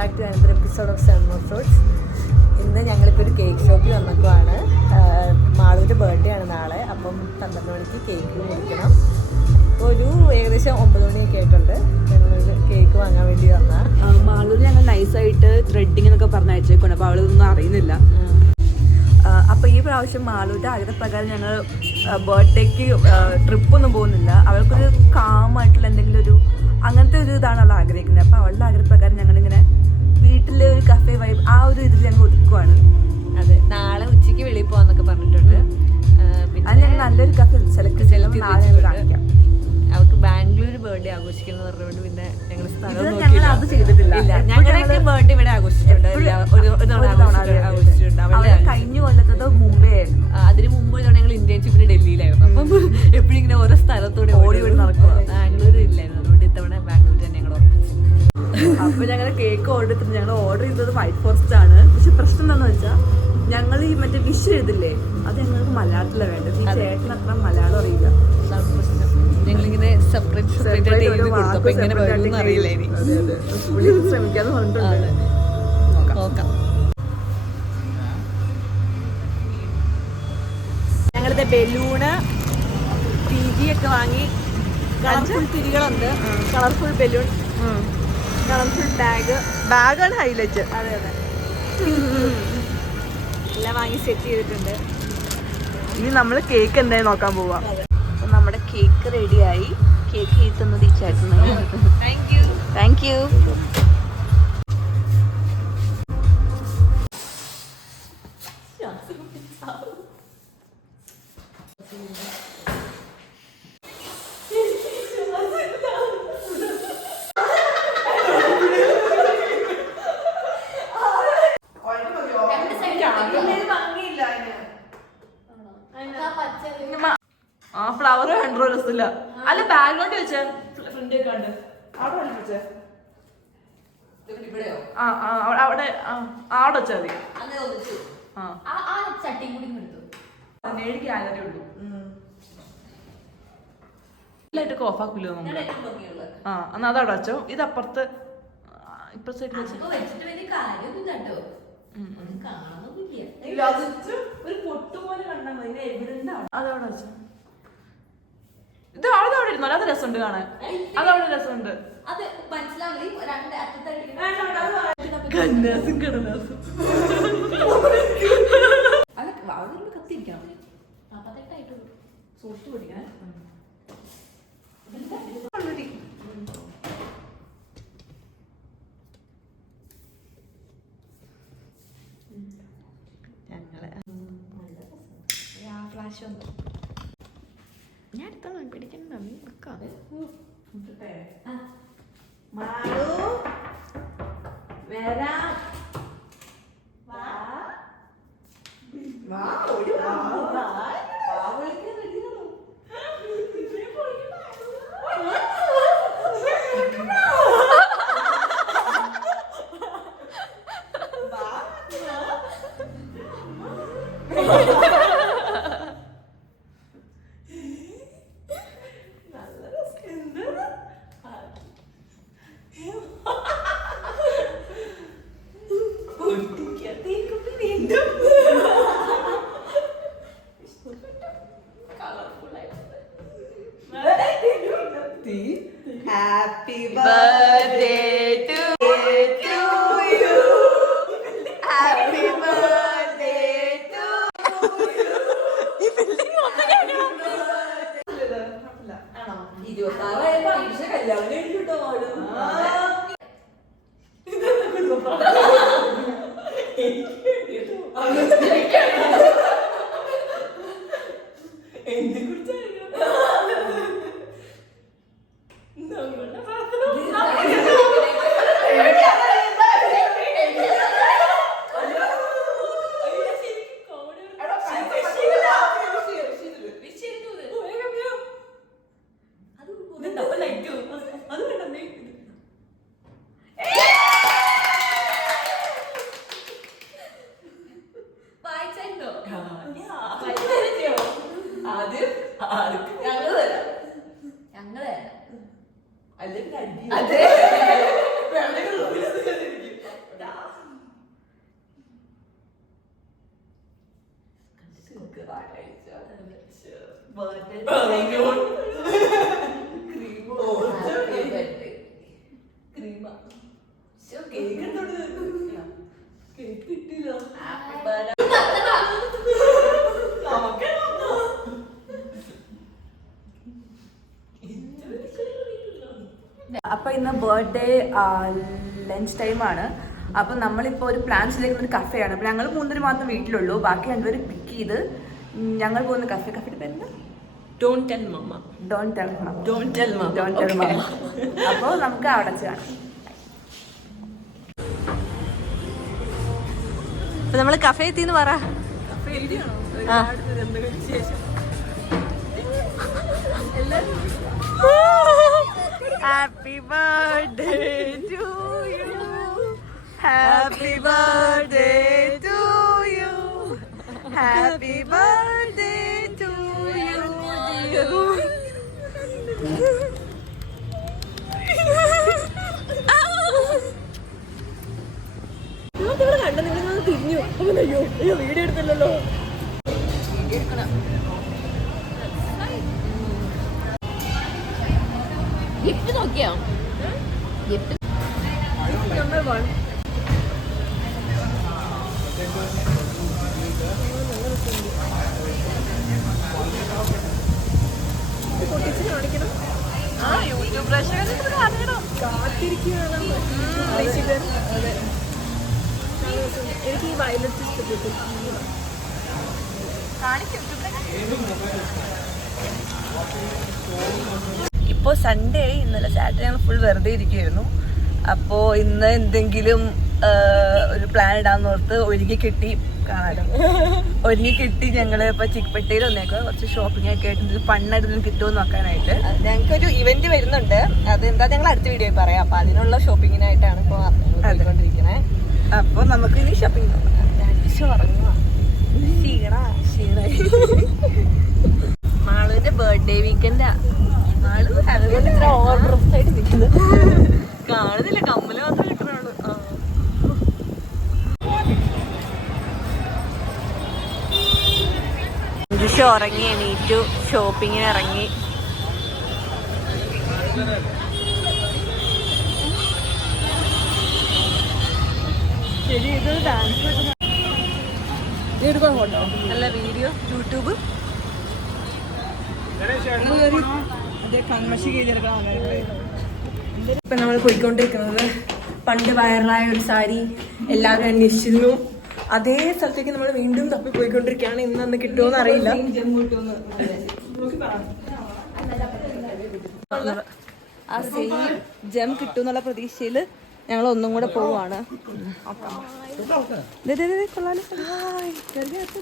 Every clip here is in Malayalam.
Back to another episode of 7 More Fruits. ഇന്ന് ഞങ്ങളിപ്പോൾ ഒരു കേക്ക് ഷോപ്പിൽ വന്നപ്പോഴാണ്. മാളുവിൻ്റെ ബർത്ത്ഡേ ആണ് നാളെ. അപ്പം 12 മണിക്ക് കേക്ക് മുറിക്കണം. അപ്പോൾ ഒരു ഏകദേശം 9 മണിയൊക്കെ ആയിട്ടുണ്ട്. ഞങ്ങളൊരു കേക്ക് വാങ്ങാൻ വേണ്ടി വന്നാൽ മാളൂര് ഞങ്ങൾ നൈസായിട്ട് ത്രെഡിങ് എന്നൊക്കെ പറഞ്ഞയച്ചേക്കണം. അപ്പോൾ അവളൊന്നും അറിയുന്നില്ല. അപ്പോൾ ഈ പ്രാവശ്യം മാളൂരുടെ ആഗ്രഹപ്രകാരം ഞങ്ങൾ ബർത്ത്ഡേക്ക് ട്രിപ്പൊന്നും പോകുന്നില്ല. അവൾക്കൊരു കാമായിട്ടുള്ള എന്തെങ്കിലും ഒരു അങ്ങനത്തെ ഒരു ഇതാണ് അവൾ ആഗ്രഹിക്കുന്നത്. അപ്പോൾ അവളുടെ ആഗ്രഹപ്രകാരം ഞങ്ങളിങ്ങനെ വീട്ടിലെ ഒരു കഫേ വൈബ് ആ ഒരു ഇതിൽ ഞങ്ങൾ ഒതുക്കുവാണ്. അതെ, നാളെ ഉച്ചയ്ക്ക് വെളിയിൽ പോകാന്നൊക്കെ പറഞ്ഞിട്ടുണ്ട്. അത് ഞങ്ങൾ നല്ലൊരു കഫേ സെലക്ട് ചെയ്യണം. നാളെ ഞങ്ങൾ കാണിക്കാം. അവർക്ക് ബാംഗ്ലൂർ ബർത്ത്ഡേ ആഘോഷിക്കുന്നത് പറഞ്ഞുകൊണ്ട് പിന്നെ ഞങ്ങൾ ഞങ്ങൾ അത് ചെയ്തിട്ടില്ല. ഞങ്ങളുടെ ബർത്ത്ഡേ ഇവിടെ ആഘോഷിച്ചിട്ടുണ്ട്. കഴിഞ്ഞ കൊല്ലത്തത് മുംബൈ ആയിരുന്നു. അതിന് മുമ്പ് ഒരു തവണ ഞങ്ങൾ ഇന്റേൺഷിപ്പിന് ഡൽഹിയിലായിരുന്നു. അപ്പം എപ്പോഴും ഇങ്ങനെ ഓരോ സ്ഥലത്തൂടെ ഓടി ഓടി നടക്കുക. ബാംഗ്ലൂർ ഇല്ലായിരുന്നു, അതുകൊണ്ട് ഇത്തവണ ബാംഗ്ലൂർ തന്നെ ഞങ്ങൾ ഉറപ്പിച്ചു. അപ്പൊ ഞങ്ങൾ കേക്ക് ഓർഡർ ചെയ്തിട്ട് ഞങ്ങൾ ഓർഡർ ചെയ്തത് വൈറ്റ് ഫോറസ്റ്റ് ആണ്. പക്ഷെ പ്രശ്നം എന്താണെന്ന് വെച്ചാൽ ഞങ്ങൾ ഈ മറ്റേ വിഷ് എഴുതില്ലേ, അത് ഞങ്ങൾക്ക് മലയാളത്തിലാണ് വേണ്ടത്. ഈ ചേട്ടന് അത്ര മലയാളം അറിയില്ല. ഞങ്ങളിങ്ങനെ സെപ്പറേറ്റ് എങ്ങനെ അറിയില്ല. ശ്രമിക്കാന്ന് പറഞ്ഞിട്ടുണ്ട്. നോക്കാം. ഞങ്ങളിത് ബലൂണ് തിരിയൊക്കെ വാങ്ങി. കളർഫുൾ തിരികളുണ്ട്, കളർഫുൾ ബലൂൺ, കളർഫുൾ ബാഗാണ് ഹൈലൈറ്റ്. അതെ അതെ, എല്ലാം വാങ്ങി സെറ്റ് ചെയ്തിട്ടുണ്ട്. ഇനി നമ്മൾ കേക്ക് എന്തായാലും നോക്കാൻ പോവാം. അപ്പൊ നമ്മുടെ കേക്ക് റെഡിയായി. കേക്ക് എഴുതുന്നത് ഈ ചേട്ടനാണ്. Thank you. ആ ഫ്ലവർ കണ്ടോ രസമില്ല. അല്ല ബാക്ക്ഗ്രൗണ്ട് വെച്ചേ, ഫ്രണ്ട് വെക്കാണ്ട് അവിടെ വെച്ചേ. അവിടെ അവിടെ വെച്ചാൽ മതി. 7 കാലറി ഉള്ളൂ. ായിട്ടൊക്കെ ഓഫ് ആക്കൂല്ലോ നമ്മള്. എന്നാ അതവിടെ വെച്ചോ. ഇത് അപ്പുറത്ത് ഇപ്പൊ സൈഡ് വെച്ചോ. ഒരു പൊട്ടുപോലെ കണ്ടാൽ മതി. എവിടെണ്ടാ അതവിടെ വെച്ചോ. ഇത് അവിടെ ഇരുന്നോ, അത് രസമുണ്ട് കാണാൻ. അതവിടെ രസമുണ്ട്. കന്നാസും കടലാസും കത്തിരിക്കണം. സൂക്ഷിച്ചു പിടിക്കാൻ. ഫ്ലാഷ് വന്നു. ഞാൻ എടുത്തോളാം, പിടിക്കണ്ട. വരാം. Happy birthday to you. Happy birthday to you. ആണോ? 26 പരീക്ഷ കല്യാണം കഴിഞ്ഞിട്ടോ? എന്നെ കുറിച്ച് അപ്പൊ ഇന്ന് ബർത്ത്ഡേ ലഞ്ച് ടൈമാണ്. അപ്പൊ നമ്മളിപ്പോ ഒരു പ്ലാൻ ചെയ്തിരിക്കുന്ന ഒരു കഫേയാണ്. അപ്പൊ ഞങ്ങൾ 3 മാത്രം വീട്ടിലുള്ളൂ, ബാക്കി 2 പേര് പിക്ക് ചെയ്ത് ഞങ്ങൾ പോകുന്ന കഫേയുടെ പേര് Don't tell mama. Don't tell mama. Don't tell mama. Don't tell mama. അപ്പോൾ നമുക്ക് അവിടെ ചെയ്യാം. അപ്പൊ നമ്മള് കഫേ എത്തിന്ന് പറ. Happy birthday to you, happy birthday to you, happy birthday to you. കണ്ട നിങ്ങൾ തിരിഞ്ഞു. അയ്യോ അയ്യോ വീഡിയോ എടുത്തില്ലല്ലോ. ഗിഫ്റ്റ് നോക്കിയോ? Gift number 1. യൂട്യൂബ് പ്രേക്ഷകർ കാണണം, കാത്തിരിക്കുകയാണ്. എനിക്ക് ഈ വയലറ്റ് ഇഷ്ടപ്പെട്ടു. ഇപ്പോൾ സൺഡേ, ഇന്നലെ സാറ്റർഡേ ഞങ്ങൾ ഫുൾ വെറുതെ ഇരിക്കുമായിരുന്നു. അപ്പോൾ ഇന്ന് എന്തെങ്കിലും ഒരു പ്ലാൻ ഇടാന്ന് ഓർത്ത് ഒരുങ്ങി കിട്ടി. കാണാനും ഒരുങ്ങി കിട്ടി. ഞങ്ങൾ ഇപ്പോൾ ചിക്കപ്പെട്ടിയിൽ വന്നേക്കുക കുറച്ച് ഷോപ്പിംഗ് ഒക്കെ ആയിട്ട് ഫണ്ണായിട്ട് കിട്ടുമെന്ന് നോക്കാനായിട്ട്. ഞങ്ങൾക്കൊരു ഇവന്റ് വരുന്നുണ്ട്, അത് എന്താ ഞങ്ങൾ അടുത്ത വീഡിയോയിൽ പറയാം. അപ്പോൾ അതിനുള്ള ഷോപ്പിങ്ങിനായിട്ടാണ് ഇപ്പോൾ പോയിക്കൊണ്ടിരിക്കുന്നത്. അപ്പോൾ നമുക്ക് ഇനി ഷോപ്പിംഗ് മാളുവിന്റെ ബർത്ത്ഡേ വീക്കെൻഡാ. മാളു ഓർഡർ ആയിട്ട് നിൽക്കുന്നത് കാണുന്നില്ല, കമ്മല് മാത്രമേ കിട്ടണുള്ളൂ. ഉറങ്ങി എണീറ്റു, ഷോപ്പിങ്ങിന് ഇറങ്ങി. ശരി, ഇത് ഡാൻസ് എടുക്കണോ? അല്ല, വീഡിയോ യൂട്യൂബ് ഇപ്പൊ നമ്മൾ പോയിക്കൊണ്ടിരിക്കുന്നത് പണ്ട് വൈറലായ ഒരു സാരി എല്ലാവരും അന്വേഷിച്ചിരുന്നു. അതേ സ്ഥലത്തേക്ക് നമ്മൾ വീണ്ടും തപ്പി പോയിക്കൊണ്ടിരിക്കുകയാണ്. ഇന്ന് കിട്ടുമോന്ന് അറിയില്ല. ആ സെയിം ജം കിട്ടുമെന്നുള്ള പ്രതീക്ഷയില് ഞങ്ങൾ ഒന്നും കൂടെ പോവാണ്.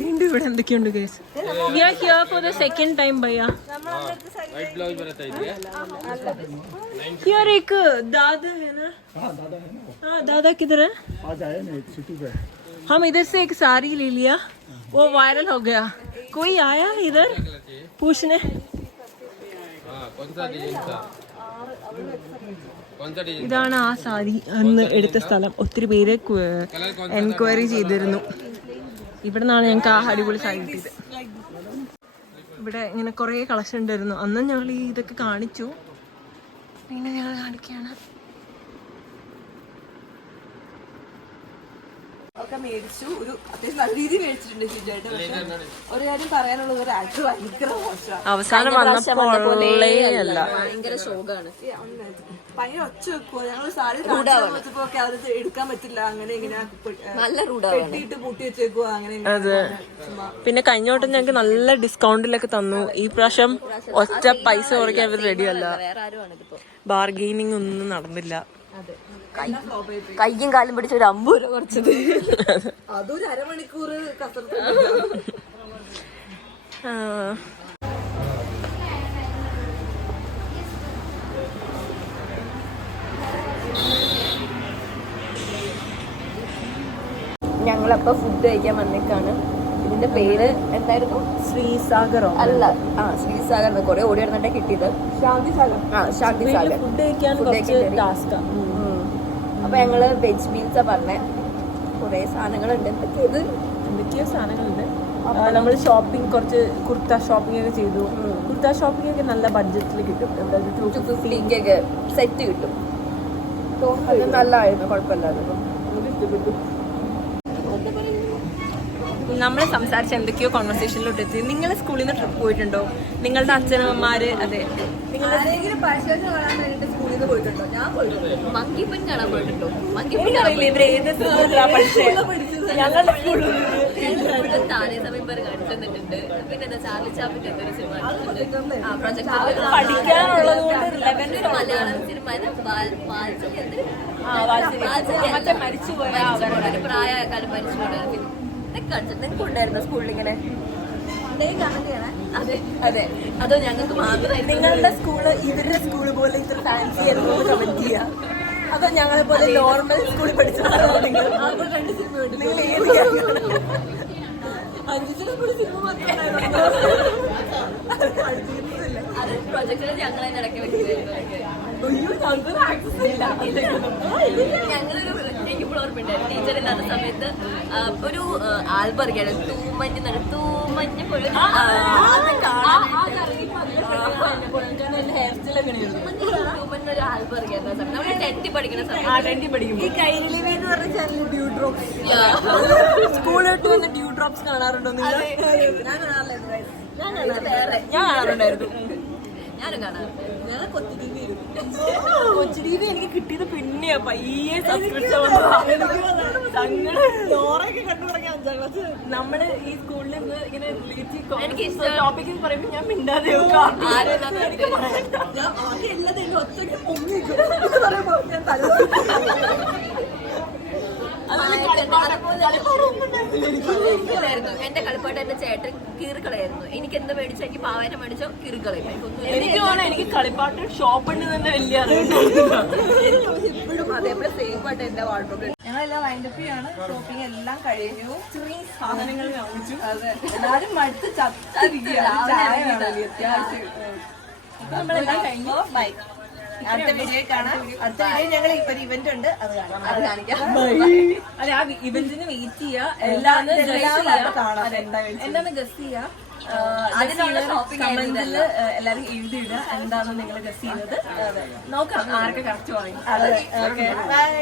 വീണ്ടും ഇവിടെ എന്തൊക്കെയുണ്ട് കേസ്. Second time ഭയ്യ. यार एक दादा है ना? हाँ, दादा किधर है? हम इधर से एक साड़ी ले लिया, वो वायरल हो गया. कोई आया इधर पूछने? ഇതാണ് ആ സാരി അന്ന് എടുത്ത സ്ഥലം. ഒത്തിരി പേര് എൻക്വയറി ചെയ്തിരുന്നു. ഇവിടെ നിന്നാണ് ഞങ്ങൾക്ക് ആ അടിപൊളി സാരി കിട്ടിയത്. ഇവിടെ ഇങ്ങനെ കുറേ കളക്ഷൻ ഉണ്ടായിരുന്നു. അന്ന് ഞങ്ങൾ ഈ ഇതൊക്കെ കാണിച്ചു, പിന്നെ ഞങ്ങൾ കാണിക്കുകയാണ്. ഒക്കെ മേടിച്ചു, ഒരു അത്യാവശ്യം നല്ല രീതിയിൽ മേടിച്ചിട്ടുണ്ട് ഷിജുവായിട്ട്. പക്ഷെ ഒരു കാര്യം പറയാനുള്ളത്, ഒരു ആക്ടർ ഭയങ്കര മോശമാണ്. അവസാനം ഭയങ്കര ശോകാണ്. ഭയങ്കര ഒച്ച വെക്കുവോ. ഞങ്ങൾ സാരി വെച്ചപ്പോ ഒക്കെ അവർക്ക് എടുക്കാൻ പറ്റില്ല, അങ്ങനെ ഇങ്ങനെ കെട്ടിയിട്ട് പൂട്ടി വെച്ചേക്കുവോ, അങ്ങനെ. പിന്നെ കഴിഞ്ഞോട്ടം ഞങ്ങൾക്ക് നല്ല ഡിസ്കൗണ്ടിലൊക്കെ തന്നു. ഈ പ്രാവശ്യം ഒറ്റ പൈസ കുറയ്ക്കാൻ അവർ റെഡിയല്ല. ബാർഗെയിനിങ് ഒന്നും നടന്നില്ല. കയ്യും കാലും പിടിച്ച ഒരു 50 രൂപ കുറച്ചത്, അതൊരു അരമണിക്കൂർ കസർത്ത്. ഞങ്ങളപ്പോ ഫുഡ് കഴിക്കാൻ വന്നേക്കാണ്. ഇതിന്റെ പേര് എന്തായിരുന്നു? ശ്രീസാഗറോ? അല്ല, ശ്രീസാഗർ. കുറെ ഓടി വരുന്നിട്ടേ കിട്ടിയത്. ശാന്തിസാഗർ. ശാന്തിസാഗർ. ഫുഡ് കഴിക്കാൻ ടാസ്കാ. അപ്പൊ ഞങ്ങള് വെജ് മീൽസാ പറഞ്ഞേ. കുറെ സാധനങ്ങളുണ്ട്. എന്തൊക്കെയോ സാധനങ്ങളുണ്ട്. നമ്മൾ ഷോപ്പിംഗ്, കുറച്ച് കുർത്ത ഷോപ്പിംഗ് ഒക്കെ ചെയ്തു. കുർത്ത ഷോപ്പിംഗ് ഒക്കെ നല്ല ബഡ്ജറ്റിൽ കിട്ടും. 250 സെറ്റ് കിട്ടും. അത് നല്ലതായിരുന്നു, കുഴപ്പമില്ലായിരുന്നു. നമ്മൾ സംസാരിച്ച എന്തൊക്കെയോ കോൺവെർസേഷനിലോട്ട് എത്തി. നിങ്ങൾ സ്കൂളിൽ നിന്ന് ട്രിപ്പ് പോയിട്ടുണ്ടോ? നിങ്ങളുടെ അച്ഛനമ്മമാര് അതെ ആരെങ്കിലും പരിശോധന കാണാൻ വേണ്ടിട്ട് സ്കൂളിൽ നിന്ന് പോയിട്ടുണ്ടോ? ഞാൻ പോയിട്ടുണ്ട്. മങ്കിപ്പൻ കാണാൻ പോയിട്ടുണ്ടോ? എനിക്കറിയില്ല ഇവര് ഏത് സ്കൂളിലാണ് പഠിച്ചത്. ഞങ്ങളുടെ സ്കൂളിൽ താനേ സമയം പേര് കാണിച്ചു തന്നിട്ടുണ്ട്. പിന്നെ എന്താ ചാർലി ചാപ്പിന്റെ എന്തൊരു സിനിമ പഠിക്കാനുള്ളത് കൊണ്ട് മലയാളം സിനിമ മരിച്ചുപോയ പ്രായകാലം മരിച്ചുപോയത് നിങ്ങൾക്ക് ഉണ്ടായിരുന്നു സ്കൂളിൽ ഇങ്ങനെ? അതെ അതെ, അതോ ഞങ്ങൾക്ക് മാത്രമേ? നിങ്ങളുടെ സ്കൂള് ഇവരുടെ സ്കൂള് പോലെ ഇത്ര ഫാൻസി ആയിരുന്നു കമന്റ് ചെയ്യാം. അതോ ഞങ്ങളെ പോലെ നോർമൽ സ്കൂളിൽ പഠിച്ചതാണോ നിങ്ങൾ? നിങ്ങൾ ഏത് അഞ്ചിന്റെ സ്കൂളിൽ സിനിമ മാത്രമായിരുന്നു? അത് പ്രൊജക്ടിൽ ഞങ്ങൾ തന്നെ ഇടയ്ക്ക് വെക്കുകയായിരുന്നു. ഞങ്ങളൊരു എനിക്കിപ്പോൾ ഓർമ്മയുണ്ടായിരുന്നു, ടീച്ചർ ഇല്ലാത്ത സമയത്ത് ഒരു ആൽബം ഇറങ്ങിയാണ് തൂമഞ്ഞ് തൂമഞ്ഞ് പൊഴി തൂമഞ്ഞൊരു ആൽബം ഇറങ്ങിയായിരുന്നു സമയത്ത് നമ്മൾ 10th പഠിക്കുന്ന സമയത്ത്. ഈ കൈലിവി എന്ന് പറഞ്ഞ ചാനലിൽ ഡ്യൂ ഡ്രോപ്സ് സ്കൂളിലോട്ട് വന്ന ഡ്യൂ ഡ്രോപ്സ് കാണാറുണ്ടോ നിങ്ങൾ? ഞാൻ കാണാറില്ലായിരുന്നു. ഞാൻ കാണാറുണ്ടായിരുന്നു. ഞാനും കാണാറുണ്ട്. ഞങ്ങൾ കൊച്ചു ടി വി എനിക്ക് കിട്ടിയത് പിന്നെയാ പയ്യെ സബ്സ്ക്രിപ്ഷൻ നമ്മള് ഈ സ്കൂളിൽ നിന്ന് ഇങ്ങനെ ടോപ്പിക്കിൽ പറയുമ്പോ ഞാൻ മിണ്ടാതെ എന്റെ കളിപ്പാട്ട് എന്റെ ചേട്ടൻ കീറിക്കളയായിരുന്നു. എനിക്ക് എന്ത് മേടിച്ചോ, എനിക്ക് പാവേനെ മേടിച്ചോ കീറിക്കളയും. എനിക്ക് തോന്നുന്നു എനിക്ക് കളിപ്പാട്ട് ഷോപ്പുണ്ട് തന്നെ വലിയ ഇപ്പോഴും അതേപോലെ സേഫ് ആയിട്ട് എന്റെ വാർഡ്രോബിൽ. ഞങ്ങളെല്ലാം വൈൻഡപ്പ് ചെയ്യാണ്. ഷോപ്പിംഗ് എല്ലാം കഴിഞ്ഞു. ഇത്രയും സാധനങ്ങൾ വാങ്ങിച്ചു. അതെ, എല്ലാരും മടുത്ത് ചത്തിരിക്കുകയാണ്. ചായ വേണം അത്യാവശ്യം. നമ്മളെല്ലാം കഴിഞ്ഞു. ബൈ. അടുത്ത വീഡിയോ കാണാം. അടുത്ത വീഡിയോ ഞങ്ങൾ ഒരു ഇവന്റ് ഉണ്ട്, അത് കാണാം. അത് കാണിക്കാം. അല്ലെ ആ ഇവന്റിന് വെയിറ്റ് ചെയ്യാ. എന്താന്ന് ഗസ് ചെയ്യാ. അതിനുള്ള shopping കമന്റിൽ എല്ലാരും എഴുതിയിടുക എന്താണ് നിങ്ങൾ ഗസ് ചെയ്യുന്നത്. നോക്കാം ആരൊക്കെ കറക്റ്റ് പറയും. അതെ, ഓക്കെ, ബൈ.